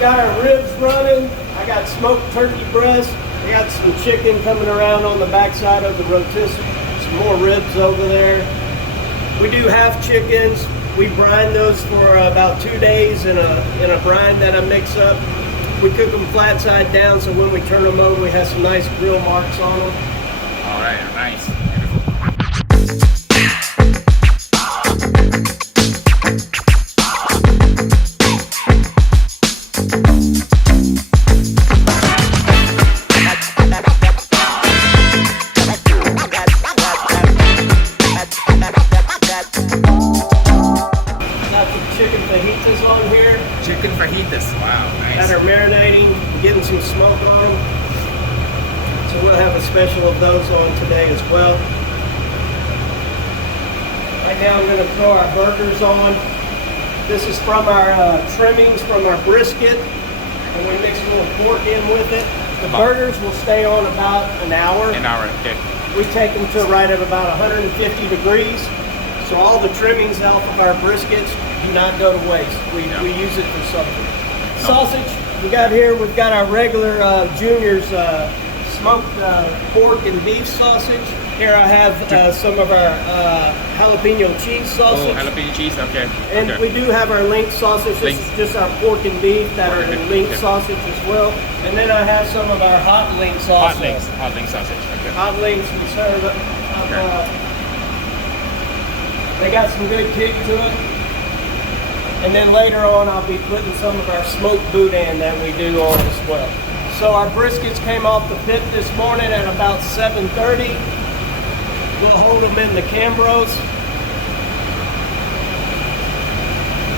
got our ribs running. I got smoked turkey breast. We got some chicken coming around on the backside of the rotisserie. Some more ribs over there. We do half chickens. We brine those for about 2 days in a brine that I mix up. We cook them flat side down, so when we turn them over, we have some nice grill marks on them. All right, nice. Chicken fajitas on here. Chicken fajitas, wow, nice. That are marinating, getting some smoke on them. So we'll have a special of those on today as well. Right now I'm going to throw our burgers on. This is from our trimmings from our brisket, and we mix a little pork in with it. The burgers will stay on about an hour. An hour, okay. We take them to right at about 150 degrees. So all the trimmings off of our briskets do not go to waste. We use it for something. Sausage, we got here, we've got our regular Junior's smoked pork and beef sausage. Here I have some of our jalapeno cheese sausage. Oh, jalapeno cheese, okay. And we do have our link sausage. This is just our pork and beef that are in link sausage as well. And then I have some of our hot link sausage. Hot link sausage, okay. Hot links we serve it. They got some good kick to it. And then later on, I'll be putting some of our smoked boudin that we do on as well. So our briskets came off the pit this morning at about 7:30. We'll hold them in the Cambros.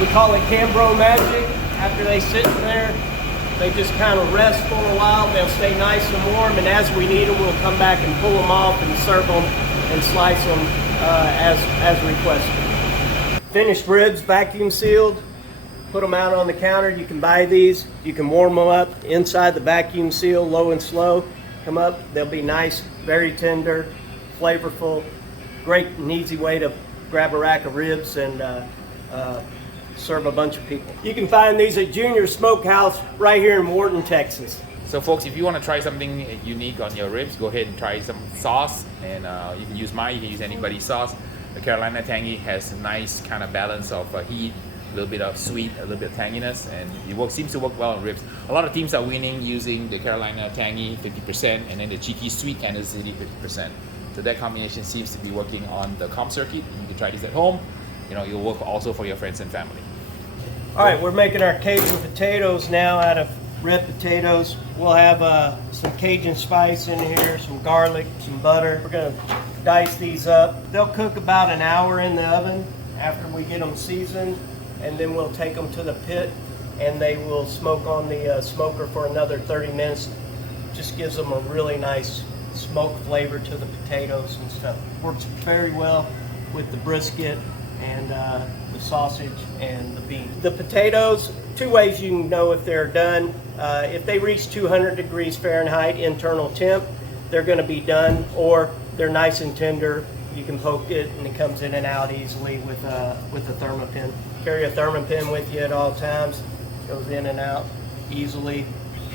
We call it Cambro magic. After they sit in there, they just kind of rest for a while. They'll stay nice and warm, and as we need them, we'll come back and pull them off and serve them and slice them as requested. Finished ribs, vacuum sealed. Put them out on the counter. You can buy these. You can warm them up inside the vacuum seal, low and slow. Come up. They'll be nice, very tender, flavorful. Great and easy way to grab a rack of ribs and serve a bunch of people. You can find these at Junior Smokehouse right here in Wharton, Texas. So folks, if you want to try something unique on your ribs, go ahead and try some sauce. And you can use mine, you can use anybody's sauce. The Carolina Tangy has a nice kind of balance of heat, a little bit of sweet, a little bit of tanginess, and it seems to work well on ribs. A lot of teams are winning using the Carolina Tangy 50% and then the cheeky sweet Kansas City 50%. So that combination seems to be working on the comp circuit. You can try this at home. You know, it'll work also for your friends and family. All right, we're making our Cajun potatoes now out of red potatoes. We'll have some Cajun spice in here, some garlic, some butter. We're gonna dice these up. They'll cook about an hour in the oven after we get them seasoned, and then we'll take them to the pit and they will smoke on the smoker for another 30 minutes. Just gives them a really nice smoke flavor to the potatoes and stuff. Works very well with the brisket and the sausage and the beef. The potatoes, two ways you can know if they're done. If they reach 200 degrees Fahrenheit internal temp, they're going to be done, or they're nice and tender. You can poke it and it comes in and out easily with a thermopin. Carry a thermopin with you at all times. Goes in and out easily.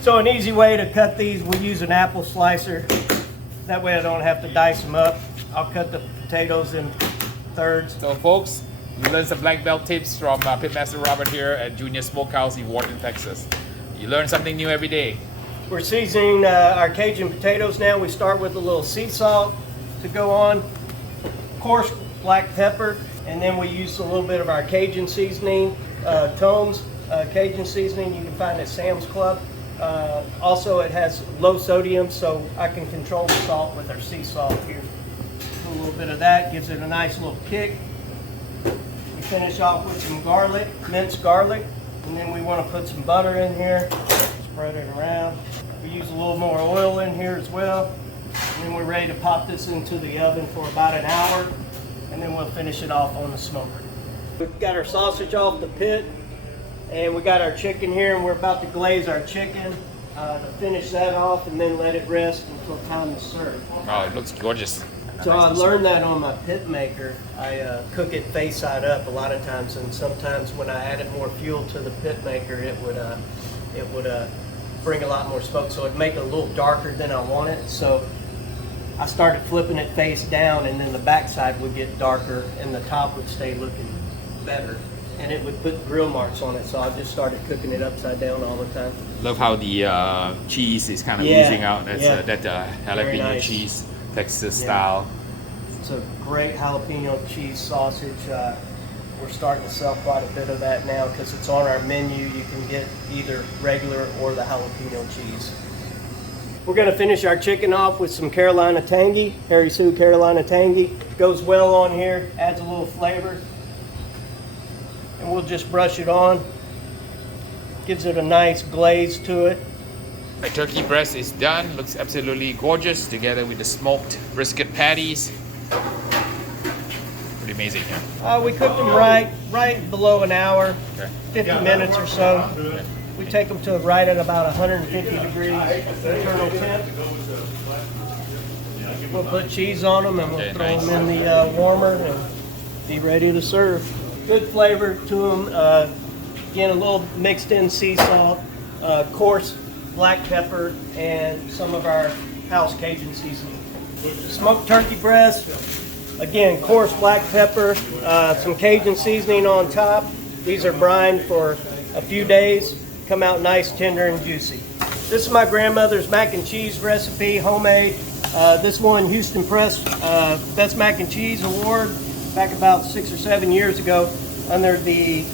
So an easy way to cut these, we use an apple slicer. That way I don't have to dice them up. I'll cut the potatoes in thirds. So folks, you learned some black belt tips from Pitmaster Robert here at Junior Smokehouse in Wharton, Texas. You learn something new every day. We're seasoning our Cajun potatoes now. We start with a little sea salt to go on, coarse black pepper, and then we use a little bit of our Cajun seasoning, Tomes Cajun seasoning you can find at Sam's Club. Also it has low sodium, so I can control the salt with our sea salt here. A little bit of that gives it a nice little kick. We finish off with some garlic, minced garlic, and then we want to put some butter in here, spread it around. We use a little more oil in here as well. And then we're ready to pop this into the oven for about an hour, and then we'll finish it off on the smoker. We've got our sausage off the pit, and we got our chicken here, and we're about to glaze our chicken to finish that off and then let it rest until time to serve. Oh, it looks gorgeous. So I learned that on my pit maker. I cook it face side up a lot of times, and sometimes when I added more fuel to the pit maker, it it would bring a lot more smoke. So it'd make it a little darker than I want it. So I started flipping it face down, and then the backside would get darker and the top would stay looking better. And it would put grill marks on it. So I just started cooking it upside down all the time. Love how the cheese is kind of Yeah, oozing out. That's yeah. that Very jalapeno nice. cheese, Texas Yeah. style. It's a great jalapeno cheese sausage. We're starting to sell quite a bit of that now because it's on our menu. You can get either regular or the jalapeno cheese. We're going to finish our chicken off with some Carolina Tangy, Harry Soo Carolina Tangy. Goes well on here, adds a little flavor. And we'll just brush it on. Gives it a nice glaze to it. My turkey breast is done. Looks absolutely gorgeous together with the smoked brisket patties. Pretty amazing, yeah. We cooked them right below an hour, Okay. 50 minutes or so. We take them to right at about 150 degrees internal temp. We'll put cheese on them and we'll Okay, throw nice. them in the warmer and be ready to serve. Good flavor to them. Again, a little mixed in sea salt, coarse black pepper, and some of our house Cajun seasoning. Smoked turkey breast, again, coarse black pepper, some Cajun seasoning on top. These are brined for a few days, come out nice, tender, and juicy. This is my grandmother's mac and cheese recipe, homemade. This won Houston Press Best Mac and Cheese Award back about 6 or 7 years ago under the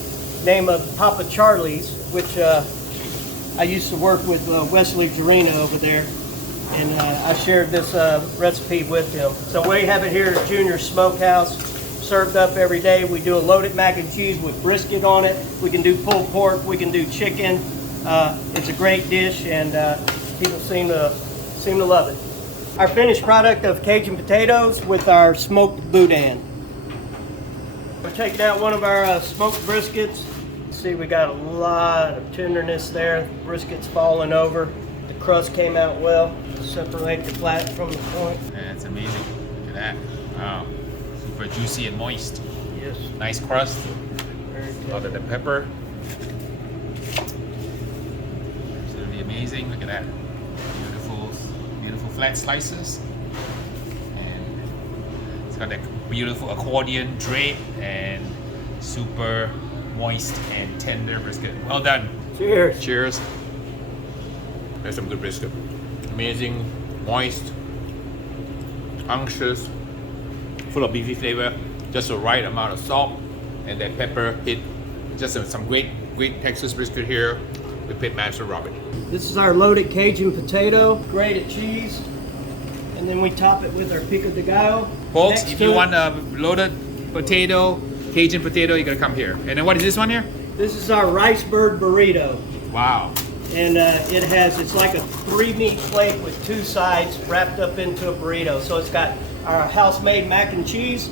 name of Papa Charlie's, which I used to work with Wesley Jarena over there, and I shared this recipe with him. So we have it here at Junior Smokehouse, served up every day. We do a loaded mac and cheese with brisket on it. We can do pulled pork, we can do chicken. It's a great dish, and people seem to love it. Our finished product of Cajun potatoes with our smoked boudin. We're taking out one of our smoked briskets. See, we got a lot of tenderness there. The brisket's falling over. The crust came out well. Separate the flat from the point. That's amazing. Look at that. Wow. Super juicy and moist. Yes. Nice crust. Very A lot of the pepper. Absolutely amazing. Look at that. Beautiful, beautiful flat slices. And it's got that beautiful accordion drape and super moist and tender brisket. Well done. Cheers. Cheers. There's some good brisket. Amazing, moist, unctuous, full of beefy flavor, just the right amount of salt, and that pepper hit. Just some great Texas brisket here with Pitmaster Robert. This is our loaded Cajun potato, grated cheese, and then we top it with our pico de gallo. Folks, Next if to you it- want a loaded potato, Cajun potato, you gotta come here. And then what is this one here? This is our rice bird burrito, Wow. and it's like a 3-meat plate with 2 sides wrapped up into a burrito. So it's got our house-made mac and cheese,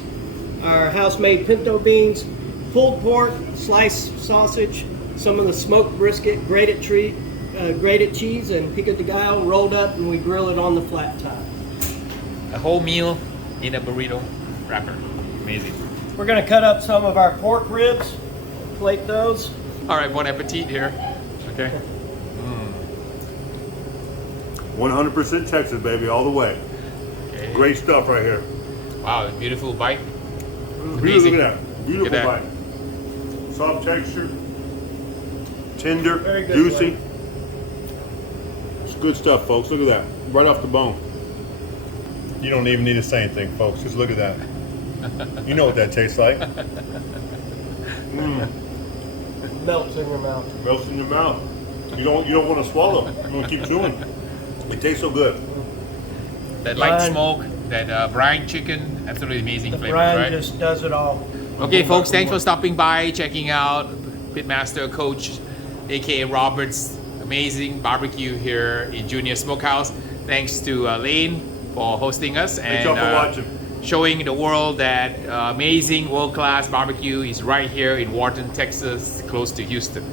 our house-made pinto beans, pulled pork, sliced sausage, some of the smoked brisket, grated cheese, and pico de gallo rolled up, and we grill it on the flat top. A whole meal in a burrito wrapper. Amazing. We're gonna cut up some of our pork ribs, plate those. All right, bon appetit here. Okay. 100% Texas, baby, all the way. Okay. Great stuff right here. Wow, beautiful bite. Beautiful, Amazing. look at that. Beautiful Look at bite. Soft texture, tender, Very good juicy. flavor. It's good stuff, folks. Look at that. Right off the bone. You don't even need to say anything, folks. Just look at that. You know what that tastes like. Melts in your mouth. Melts in your mouth. You don't want to swallow. You want to keep chewing. It tastes so good. That light Brine. smoke, that brine chicken, absolutely amazing The flavors, brine right? just does it all. Okay, folks, thanks for stopping by, checking out Pitmaster Coach, aka Robert's amazing barbecue here in Junior Smokehouse. Thanks to Lane for hosting us Thank and y'all for watching. showing the world that amazing world-class barbecue is right here in Wharton, Texas, close to Houston.